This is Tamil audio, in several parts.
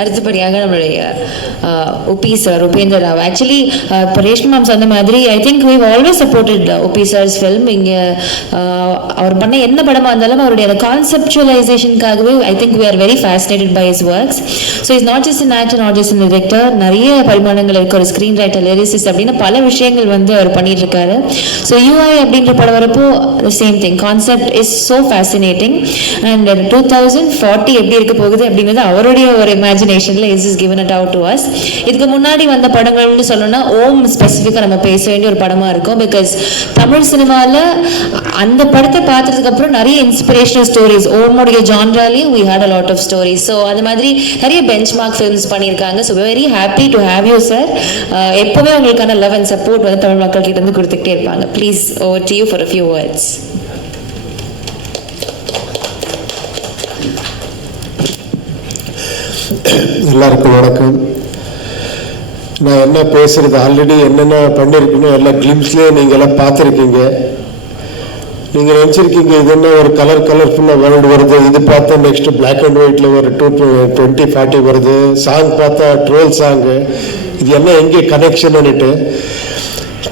அடுத்தபடியாக நம்மளுடைய OP sir Upendar Rao. Actually இப்போ ரேஷ்மா மேம் சொன்ன மாதிரி I think we've always supported OP sir's film. இங்கே அவர் பண்ண எந்த படமாக இருந்தாலும் அவருடைய அந்த கான்செப்டுவலைசேஷனுக்காகவே I think we are very fascinated by his works. So he's not just an actor, not just an director. நிறைய பரிமாணங்கள் இருக்க ஒரு ஸ்க்ரீன் ரைட்டர், லிரிசிஸ்ட் அப்படின்னு பல விஷயங்கள் வந்து அவர் பண்ணிட்டு இருக்காரு. ஸோ UI அப்படின்ற படம் வரப்போ the same thing, concept is so fascinating. And 2040 எப்படி இருக்க போகுது அப்படிங்கிறது அவருடைய ஒரு இமேஜினேஷன்ல is given it out to us. இதுக்கு முன்னாடி வந்த படங்கள்னு சொல்லணும்னா ஓம் ஸ்பெசிஃபிக்காக நம்ம பேச வேண்டிய ஒரு படமா இருக்கும். பிகாஸ் தமிழ் சினிமாவில் அந்த படத்தை பார்த்ததுக்கு அப்புறம் நிறைய இன்ஸ்பிரேஷனல் ஸ்டோரிஸ் ஓமோடைய ஜான்ராலையும் we had a lot of stories. So அது மாதிரி நிறைய பெஞ்ச் மார்க் ஃபிலிம்ஸ் பண்ணியிருக்காங்க. So very happy to have you sir. எப்போவுமே உங்களுக்கான லவ் அண்ட் சப்போர்ட் வந்து தமிழ் மக்கள் கிட்ட இருந்து கொடுத்துக்கிட்டே இருப்பாங்க. Please over to you for a few words. எல்லாருக்கும் வணக்கம். நான் என்ன பேசுறது ஆல்ரெடி என்னென்ன பண்ணியிருக்கணும் எல்லா கிளிம்ஸ்லேயே நீங்கள் எல்லாம் பார்த்துருக்கீங்க. நீங்கள் நினச்சிருக்கீங்க இது என்ன ஒரு கலர்ஃபுல்லாக வேர்ல்டு வருது, இது பார்த்தா நெக்ஸ்ட் பிளாக் அண்ட் ஒயிட்டில் ஒரு 2040 வருது, சாங் பார்த்தா ட்ரோல் சாங்கு, இது என்ன எங்கே கனெக்ஷன்னுட்டு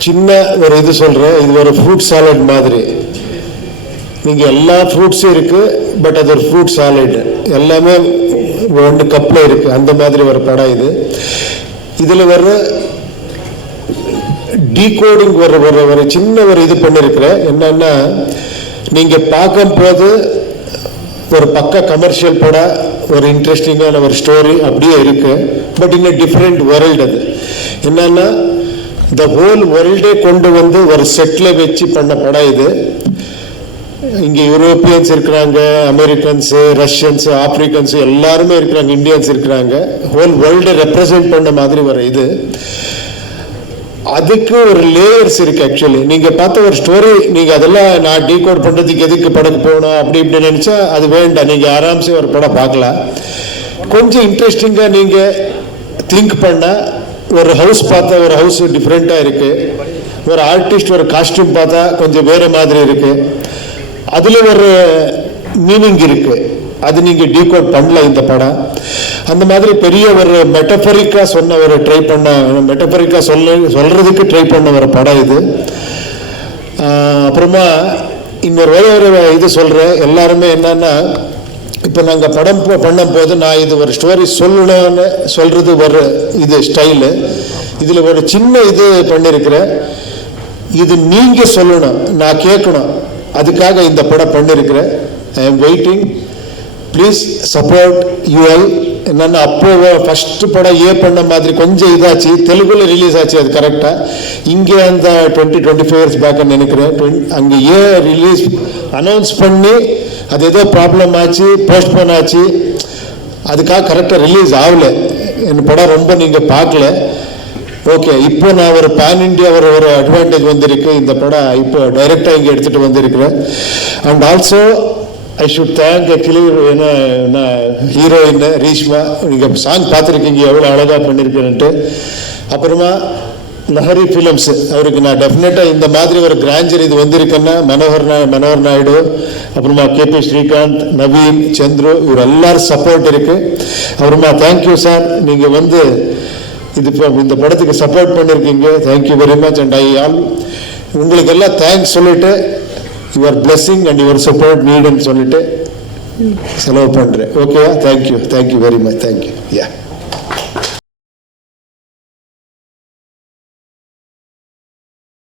சின்ன ஒரு இது சொல்கிறேன். இது ஒரு ஃப்ரூட் சாலட் மாதிரி. நீங்கள் எல்லா ஃப்ரூட்ஸும் இருக்குது, பட் அது ஒரு ஃப்ரூட் சாலட், எல்லாமே 2 கப்பில் இருக்குது. அந்த மாதிரி ஒரு படம் இது. இதில் வர்ற டீகோடிங் ஒரு சின்ன ஒரு இது பண்ணியிருக்கிறேன். என்னன்னா நீங்கள் பார்க்கும்போது ஒரு பக்க கமர்ஷியல் படம், ஒரு இன்ட்ரெஸ்டிங்கான ஒரு ஸ்டோரி அப்படியே இருக்கு. பட் இன்னும் டிஃப்ரெண்ட் வேர்ல்டு. அது என்னன்னா த ஹோல் வேர்ல்டே கொண்டு வந்து ஒரு செட்டில் வச்சு பண்ண படம் இது. இங்கே யூரோப்பியன்ஸ் இருக்கிறாங்க, அமெரிக்கன்ஸு, ரஷ்யன்ஸு, ஆப்பிரிக்கன்ஸு எல்லாருமே இருக்கிறாங்க, இந்தியன்ஸ் இருக்கிறாங்க. ஹோல் வேர்ல்டை ரெப்ரசன்ட் பண்ண மாதிரி வர இது. அதுக்கு ஒரு லேயர்ஸ் இருக்கு. ஆக்சுவலி நீங்கள் பார்த்த ஒரு ஸ்டோரி, நீங்கள் அதெல்லாம் நான் டீகோட் பண்ணுறதுக்கு எதுக்கு படம் போகணும் அப்படி இப்படி நினச்சா அது வேண்டாம். நீங்கள் ஆராம்சே ஒரு படம் பார்க்கலாம். கொஞ்சம் இன்ட்ரெஸ்டிங்காக நீங்கள் திங்க் பண்ணால் ஒரு ஹவுஸ் பார்த்தா ஒரு ஹவுஸ் டிஃப்ரெண்ட்டாக இருக்குது, ஒரு ஆர்டிஸ்ட் ஒரு காஸ்டியூம் பார்த்தா கொஞ்சம் வேறு மாதிரி இருக்குது, அதில் ஒரு மீனிங் இருக்கு. அது நீங்கள் டீகோட் பண்ணல இந்த படம். அந்த மாதிரி பெரிய ஒரு மெட்டபரிக்காக சொன்ன ஒரு மெட்டபரிக்காக சொல்றதுக்கு ட்ரை பண்ண ஒரு படம் இது. அப்புறமா இன்னொரு ஒரு இது சொல்கிறேன். எல்லாருமே என்னன்னா இப்போ நாங்கள் படம் பண்ணும் போது நான் இது ஒரு ஸ்டோரி சொல்லணும்னு சொல்றது ஒரு இது ஸ்டைலு. இதில் ஒரு சின்ன இது பண்ணியிருக்கிறேன். இது நீங்கள் சொல்லணும், நான் கேட்கணும். அதுக்காக இந்த படம் பண்ணியிருக்கிறேன். I am waiting. Please support UI. என்னென்னா அப்போ ஃபஸ்ட்டு படம் பண்ண மாதிரி கொஞ்சம் இதாச்சு, தெலுங்குல ரிலீஸ் ஆச்சு அது கரெக்டாக. இங்கே அந்த 20-25 இயர்ஸ் பேக்குன்னு நினைக்கிறேன். அங்கே ரிலீஸ் அனௌன்ஸ் பண்ணி அது ஏதோ ப்ராப்ளம் ஆச்சு, போஸ்ட்போன் ஆச்சு, அதுக்காக கரெக்டாக ரிலீஸ் ஆகலை. என் படம் ரொம்ப நீங்கள் பார்க்கல. ஓகே, இப்போ நான் ஒரு பேன் இண்டியா ஒரு அட்வான்டேஜ் வந்திருக்கு. இந்த படம் இப்போ டைரெக்டாக இங்கே எடுத்துகிட்டு வந்திருக்கிறேன். And also I should thank actually என்ன ஹீரோயின் ரீஷ்மா. நீங்கள் சாங் பார்த்துருக்கீங்க எவ்வளோ அழகாக பண்ணியிருக்கேன்ட்டு. அப்புறமா லஹரி ஃபிலிம்ஸ், அவருக்கு நான் டெஃபினட்டாக இந்த மாதிரி ஒரு கிராஞ்சர் இது வந்திருக்கேன்னா மனோகர் நாயுடு, அப்புறமா KP ஸ்ரீகாந்த், நவீன், சந்துரு, இவர் எல்லாரும் சப்போர்ட் இருக்குது. அப்புறமா தேங்க்யூ சார், நீங்கள் வந்து இந்த படத்துக்கு சப்போர்ட் பண்ணியிருக்கீங்க. Thank you very much. அண்ட் உங்களுக்கு எல்லாம் தேங்க்ஸ் சொல்லிட்டு your blessing and your support நீடுன்னு சொல்லிட்டு செலவு பண்ணுறேன். ஓகேவா? Thank you very much. தேங்க்யூ.